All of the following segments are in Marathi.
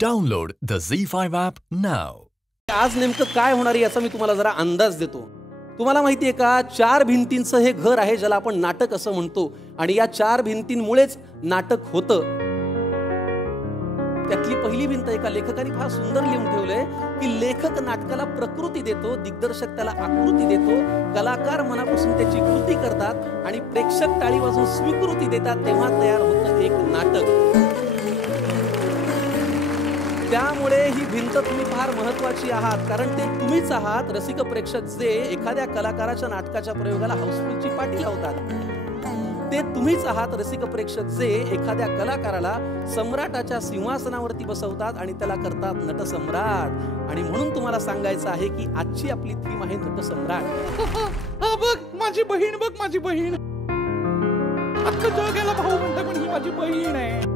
Download the Z5 app now. आज नेमकं काय होणार आहे याचा मी तुम्हाला जरा अंदाज देतो. तुम्हाला माहिती आहे का, चार भिंतींचं हे घर आहे ज्याला आपण नाटक असं म्हणतो आणि या चार भिंतींमुळेच नाटक होतं. त्यातली पहिली भिंत एका लेखकाने फार सुंदर लिहून ठेवलंय की लेखक नाटकाला प्रकृती देतो, दिग्दर्शक त्याला आकृती देतो, कलाकार मनापासून त्याची कृती करतात आणि प्रेक्षक टाळी वाजवून स्वीकृती देतात, तेव्हा तयार होतं एक नाटक. त्यामुळे ही भिंत तुम्ही फार महत्त्वाची आहात, कारण ते तुम्हीच आहात रसिक प्रेक्षक जे एखाद्या कलाकाराच्या नाटकाच्या प्रयोगाला हाऊसफुलची पाटी लावतात. ते तुम्हीच आहात रसिक प्रेक्षक जे एखाद्या कलाकाराला सम्राटाच्या सिंहासनावरती बसवतात आणि त्याला करतात नटसम्राट. आणि म्हणून तुम्हाला सांगायचं आहे की आजची आपली थीम आहे नटसम्राट. बघ माझी बहीण, बघ माझी बहीण. अख्खं जगाला भाऊ म्हणतं पण ही माझी बहीण आहे.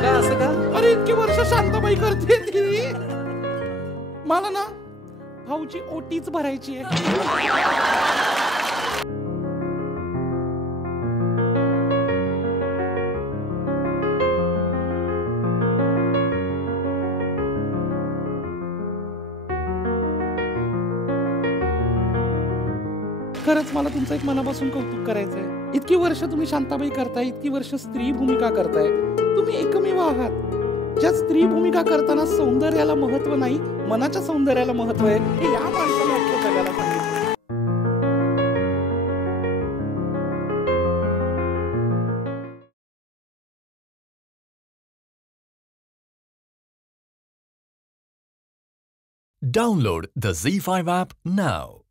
का असं का? अरे इतकी वर्ष शांताबाई करते ती. मला ना भाऊची ओटीच भरायची आहे. खरंच मला तुमचं एक मनापासून कौतुक करायचंय. इतकी वर्ष तुम्ही शांताबाई करताय, इतकी वर्ष स्त्री भूमिका करताय. तुम्ही एकमेव आहात ज्या स्त्री भूमिका करताना सौंदर्याला महत्व नाही, मनाच्या सौंदर्याला महत्व आहे. हे या माणसाने अख्ख्या जगाला सांगितलं. Download the Z5 app now.